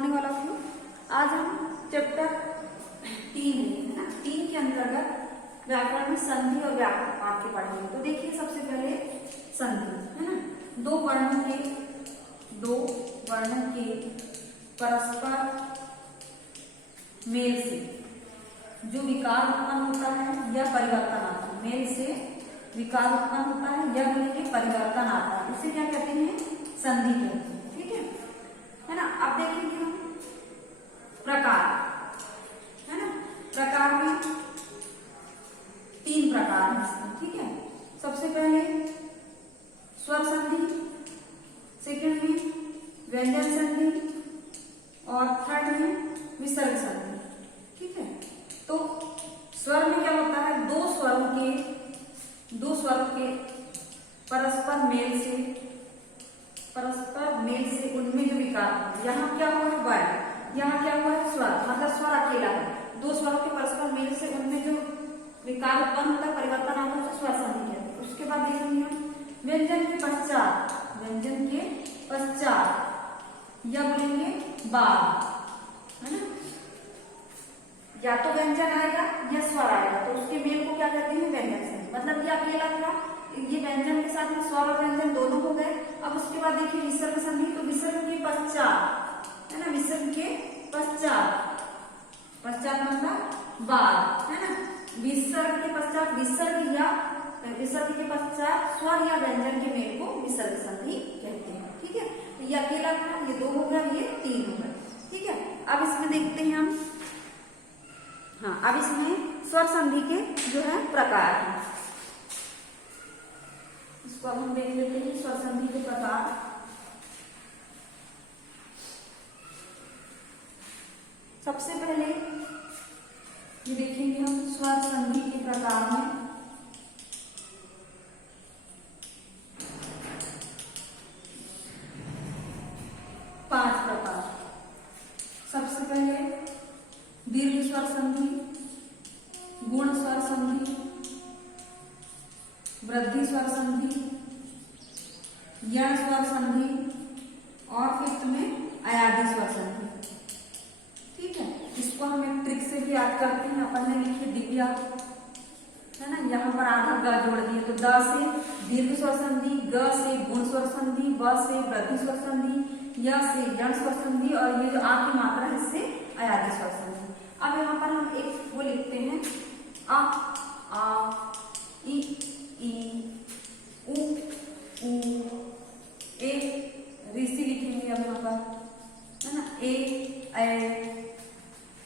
Morning वाला क्यों। आज हम चैप्टर 3 है ना, 3 के अंतर्गत व्याकरण में संधि और वाक्य पढ़ेंगे। तो देखिए सबसे पहले संधि है ना, दो वर्णों के परस्पर मेल से जो विकार उत्पन्न होता है या परिवर्तन आता है, मेल से विकार उत्पन्न होता है या बोलेंगे परिवर्तन आता है, उसे क्या कहते हैं, संधि कहते हैं। ठीक है ना। अब देखेंगे हम प्रकार है ना, प्रकार में 3 प्रकार हैं। ठीक है, सबसे पहले स्वर संधि, सेकंड में व्यंजन संधि और थर्ड में विसर्ग संधि। ठीक है, तो स्वर में क्या होता है, दो स्वरों के परस्पर मेल से उनमें जो विकार है, यहाँ क्या हुआ है वर्ण, यहाँ क्या हुआ है स्वर, मतलब स्वर अकेला है। दो स्वरों के परस्पर मेल से उनमें जो विकार उत्पन्न होता है, परिवर्तन आता है, उसे स्वर संधि कहते हैं। उसके बाद देखेंगे हम व्यंजन के पश्चात या बोलेंगे बाद, है ना, या तो व्यंजन आएगा या स्वर आएगा, तो उसके मेल को क्या कहते हैं, व्यंजन संधि। मतलब ये अकेला था, ये व्यंजन के साथ में स्वर और व्यंजन दोनों हो गए। अब उसके बाद देखिए विसर्ग संधि, तो विसर्ग के पश्चात है ना, विसर्ग के पश्चात मतलब बाद है ना, विसर्ग के पश्चात विसर्ग के पश्चात स्वर या व्यंजन के मेल को विसर्ग संधि कहते हैं। ठीक है, तो ये अकेला था, ये 2 हो गया, ये 3 हो गया। ठीक है, अब इसमें देखते हैं हम, हाँ अब इसमें स्वर संधि के जो है प्रकार हैं, इसको अब हम देख लेते हैं स्वर संधि के प्रकार। सबसे पहले ये देखेंगे हम स्वर संधि के प्रकार में 5 प्रकार। सबसे पहले दीर्घ स्वर संधि, गुण स्वर संधि, वृद्धि स्वर संधि, यण स्वर संधि और 5th में अयादी स्वर संधि। ठीक है, इसको हम एक ट्रिक से भी याद करते हैं। अपन ने लिखी दिव्या है ना, यहाँ पर आधा ग जोड़ दिए, तो द से दीर्घ स्वर संधि, ग से गुण स्वर संधि, व से वृद्धि स्वर संधि, य से यण स्वर संधि और ये जो आ की मात्रा है इससे अयादी स्वर संधि। अब यहाँ पर हम एक वो लिखते हैं आ इ उ ए, ऋषि लिखेंगे अब यहाँ पर है ना, ए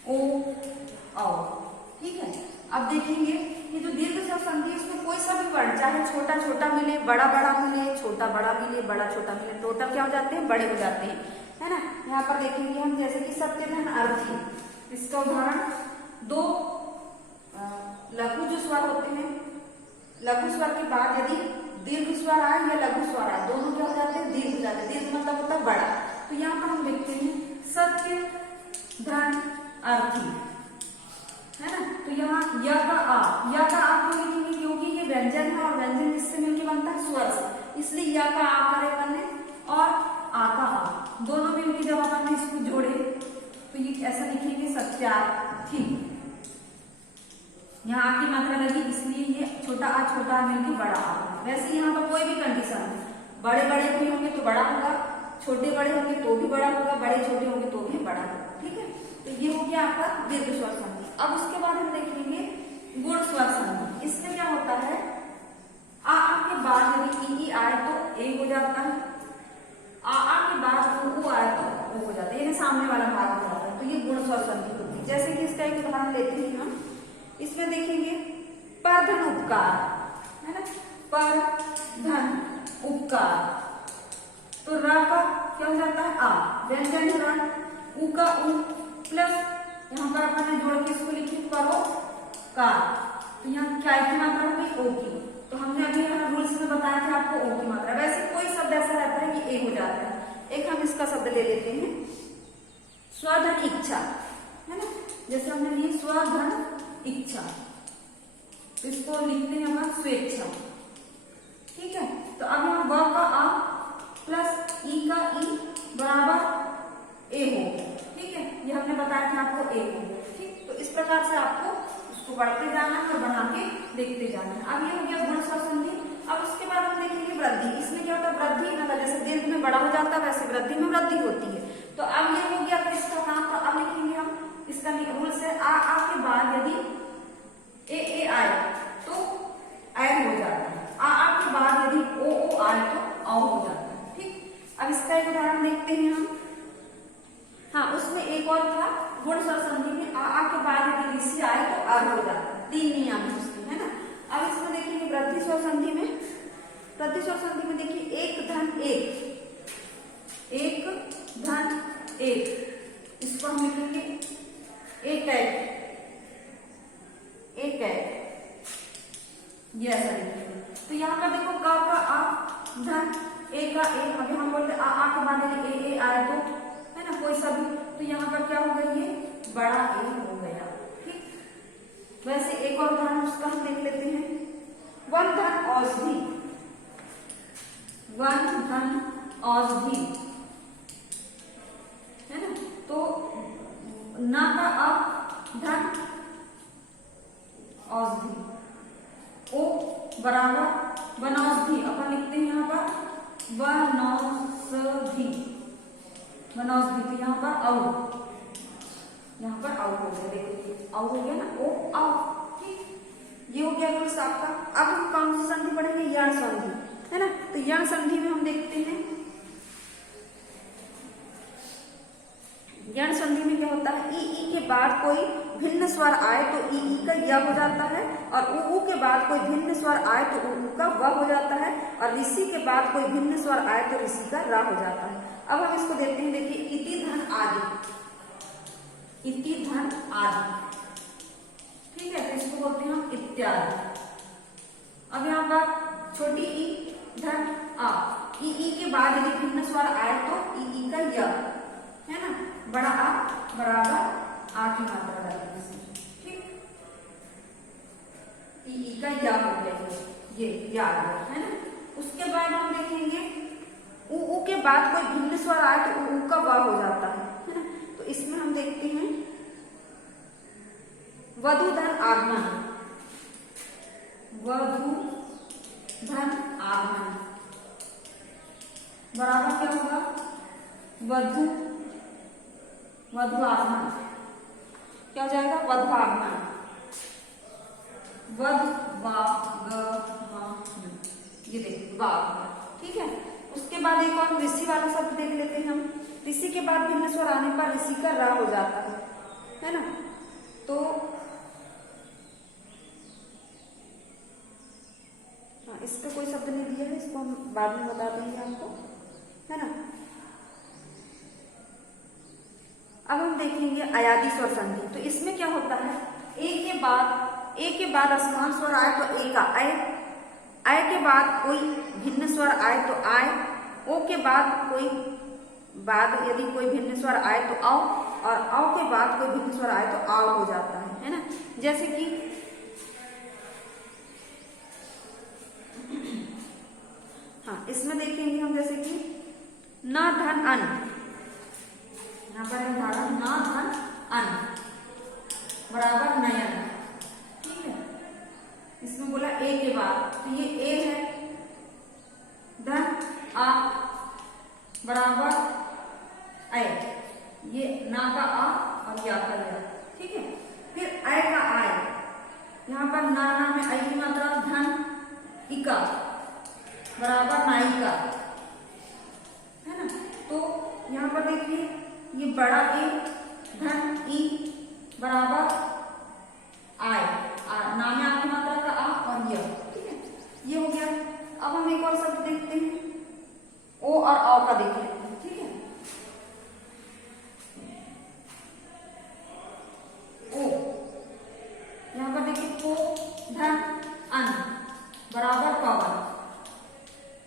ओ औ। ठीक है, अब देखेंगे ये जो दीर्घ स्वर संधि, इसमें कोई सा भी वर्ण चाहे छोटा छोटा मिले, बड़ा बड़ा मिले, छोटा बड़ा मिले, बड़ा छोटा मिले, टोटल क्या हो जाते हैं, बड़े हो जाते हैं, है ना। यहाँ पर देखेंगे हम जैसे कि सत्यधन अर्थी, इसका उदाहरण 2 लघु जो स्वर होते हैं, लघु स्वर के बाद यदि दीर्घ स्वर आए या लघु स्वर आए, दोनों क्या हो जाते हैं, दीर्घ हो जाते हैं। दीर्घ मतलब होता है बड़ा। तो यहाँ पर हम देखते हैं सत्य धन अर्थी है ना, तो यहाँ य का आ क्यों लिखेंगे, क्योंकि ये व्यंजन है और व्यंजन किससे मिलकर बनता है, स्वर से, इसलिए य का आ करे अपन ने, और आ का आ दोनों मिलकर जब अपन ने इसको जोड़े तो ये ऐसा लिखेंगे सत्यार्थी। यहाँ आ की मात्रा लगी इसलिए ये छोटा आ मिलकर बड़ा आ। वैसे यहाँ पर कोई भी कंडीशन है, बड़े बड़े भी होंगे तो बड़ा होगा, छोटे बड़े होंगे तो भी बड़ा होगा, बड़े छोटे होंगे तो भी बड़ा होगा। ठीक है, तो ये हो गया आपका दीर्घ स्वर संधि। अब उसके बाद हम देखेंगे गुण स्वर संधि। इसमें क्या होता है, आ के बाद यदि ई आए तो ए हो जाता है, आ के बाद उ आए तो ओ हो जाता है, यानी सामने वाला भाग हो जाता है, तो ये गुण स्वर संधि होती है। जैसे कि इसका एक उदाहरण लेते हैं हम, इसमें देखेंगे परधन उपकार है ना, परधन उपकार, तो र का क्या हो जाता है, आ व्यंजन र, उ का उ प्लस यहाँ पर अपन ने जोड़ के इसको लिखी परोकार, तो यहाँ क्या की मात्रा होगी, ओ की। तो हमने अभी रूल्स में बताया था आपको ओ की मात्रा। वैसे कोई शब्द ऐसा रहता है कि ए हो जाता है। एक हम इसका शब्द ले लेते हैं स्वधन इच्छा है ना, जैसे हमने लिए स्वधन इच्छा, तो इसको लिखते हैं हम स्वेच्छा। ठीक है, तो अब यहाँ ब का आ प्लस ई का ई बराबर ए हो, अर्थ आपको एक हो गया। ठीक, तो इस प्रकार से आपको उसको बढ़ते जाना है और बना के देखते जाना है। अब ये हो गया गुण स्वर संधि। अब उसके बाद हम देखेंगे वृद्धि। इसमें क्या होता है, वृद्धि मतलब जैसे दीर्घ में बड़ा हो जाता है वैसे वृद्धि में वृद्धि होती है। तो अब ये हो गया इसका काम। तो अब लिखेंगे हम इसका रूल्स है, आ के बाद यदि ए आए तो ऐ हो जाता है, आ के बाद यदि ओ आए तो औ हो जाता है। ठीक, अब इसका एक उदाहरण देखते हैं हम। हाँ, उसमें एक और था गुण स्वर संधि में आ के बाद यदि ऋषि आए तो आ हो जाता है। 3 नियम है उसमें, है ना। अब इसमें देखेंगे वृद्धि स्वर संधि में। वृद्धि स्वर संधि में देखिए एक धन एक, एक धन एक, इसको हम लिखेंगे एक है, एक है, ये ऐसा लिखेंगे। तो यहाँ पर देखो का आ धन ए का एक, अभी हम बोलते आ के बाद यदि ए आए तो, है ना, कोई सा भी, तो यहाँ पर क्या हो गया, ये बड़ा ए हो गया। ठीक, वैसे एक और उदाहरण उसका हम देख लेते हैं। वन धन औषधि, वन धन औषधि, है ना। तो ना का अब धन औषधि, ओ बराबर वनौषधि, अपन लिखते हैं यहाँ पर वनौषधि, वनौषधि। तो यहाँ पर औ, यहाँ पर औ हो गया, देखिए औ हो गया ना, ओ औ। ठीक, ये हो गया रूल्स आपका। अब हम कौन सी संधि पढ़ेंगे, यण संधि, है ना। तो यण संधि में हम देखते हैं, यण संधि में क्या होता है, ई के बाद कोई भिन्न स्वर आए तो ई का य हो जाता है, और ऊ के बाद कोई भिन्न स्वर आए तो ऊ का व हो जाता है, और ऋषि के बाद कोई भिन्न स्वर आए तो ऋषि का रा हो जाता है। अब हम इसको देखते हैं, देखिए इति धन आदि, इति धन आदि, ठीक है, तो इसको बोलते हैं हम इत्यादि। अब यहाँ पर छोटी ई धन आ, ई के बाद यदि भिन्न स्वर आए तो ई का य, है ना, बड़ा आ बराबर आ की मात्रा डालेंगे, ठीक, ई का या हो गया, ये या आ गया, है ना। उसके बाद हम देखेंगे ऊ के बाद कोई भिन्न स्वर आए तो ऊ का वा हो जाता है ना। तो इसमें हम देखते हैं वधु धन आगमन, वधु धन आगमन बराबर क्या होगा, वधु आगमन, क्या हो जाएगा, वधु आगमन, ये देखिए वा, ठीक है। उसके बाद एक और ऋषि वाला शब्द देख लेते हैं हम। ऋषि के बाद भिन्न स्वर आने पर ऋषि का रा हो जाता है ना। तो हाँ, इस पे कोई शब्द नहीं दिया है, इसको हम बाद में बता देंगे आपको, है ना। अब हम देखेंगे अयादि स्वर संधि। तो इसमें क्या होता है, ए के बाद असमान स्वर आए तो ए का आय, आय के बाद कोई भिन्न स्वर आए तो आय, ओ के बाद यदि कोई भिन्न स्वर आए तो आओ, और आओ के बाद कोई भिन्न स्वर आए तो आओ हो जाता है ना। जैसे कि हाँ, इसमें देखेंगे हम, जैसे कि न धन अन, यहाँ पर उदाहरण न धन अन बराबर नयन, ठीक है। इसमें बोला ए के बाद, तो ये ए है, धन आ बराबर ऐ, ये ना का आ और या का या, ठीक है। फिर ऐ का आय, यहाँ पर ना में ऐ की मात्रा धन इका बराबर नायिका, है ना। तो यहाँ पर देखिए ये बड़ा ए धन ई बराबर आय, ना में आपकी मात्रा का आ और य, ठीक है, ये हो गया। अब हम एक और शब्द देखते हैं, ओ और औ का देख लेते हैं, ठीक है। ओ, यहाँ पर देखिए को धन अन बराबर पवन,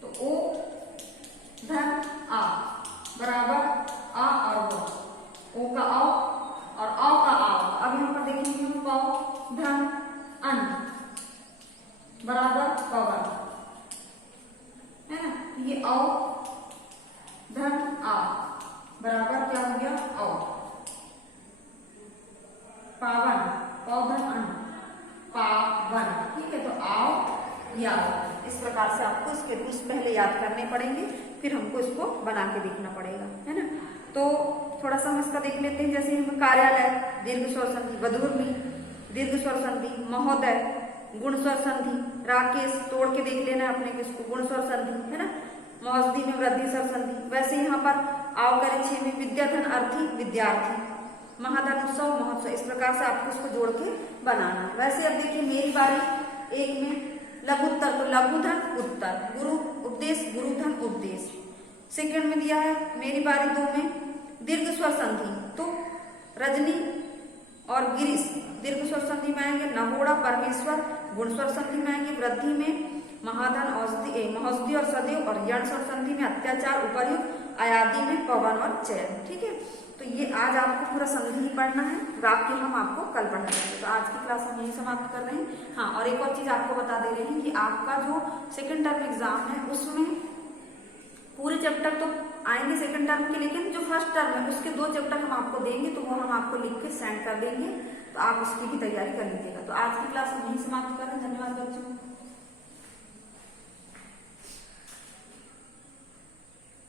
तो ओ धन आ बराबर आ और वो, ओ का आओ और आओ का आओ। अब यहाँ पर देखेंगे हम पाओ धन अन बराबर पवन, है ना। ये आओ धन आ बराबर क्या हो गया, आओ। पावन, पौधन अन, पावन, ठीक है। तो आओ या इस प्रकार से आपको इसके रूल्स पहले याद करने पड़ेंगे, फिर हमको इसको बना के देखना पड़ेगा, है ना। तो थोड़ा सा हम इसका देख लेते हैं। जैसे हम कार्यालय, दीर्घ स्वर संधि, बधूर्मी, दीर्घ स्वर संधि, महोदय, गुण स्वर संधि, राकेश, तोड़ के देख लेना अपने को इसको, गुण स्वर संधि, है ना। मौजदी में वृद्धि स्वर संधि। वैसे यहाँ पर आओ करे 6 में विद्याधन, अर्थी, विद्यार्थी, महाधन, उत्सव, महोत्सव, इस प्रकार से आपको इसको जोड़ के बनाना है। वैसे अब देखिए मेरी बारी 1 में लघुत्तर, तो लघुधन उत्तर, गुरु उपदेश, गुरुधन उपदेश। सेकंड में दिया है मेरी बारी 2 में दीर्घ स्वर संधि, तो रजनी और गिरीश दीर्घ स्वर संधि में आएंगे, नगोड़ा, परमेश्वर, गुण स्वर संधि में आएंगे, वृद्धि में महाधन, महोषधि और सदैव, और यण स्वर संधि में अत्याचार, उपर्युक्त, अयादि में पवन और चयन, ठीक है। तो ये आज आपको पूरा संधि पढ़ना है, वाक्य हम आपको कल पढ़ाएंगे। तो आज की क्लास हम यही समाप्त कर रहे हैं। हाँ, और एक और चीज आपको बता दे रहे हैं कि आपका जो सेकंड टर्म एग्जाम है उसमें पूरे चैप्टर तो आएंगे सेकंड टर्म के, लेकिन जो फर्स्ट टर्म है उसके 2 चैप्टर हम आपको देंगे, तो वो हम आपको लिख के सेंड कर देंगे, तो आप उसकी भी तैयारी कर लीजिएगा। तो आज की क्लास हम यही समाप्त कर रहे हैं। धन्यवाद बच्चों।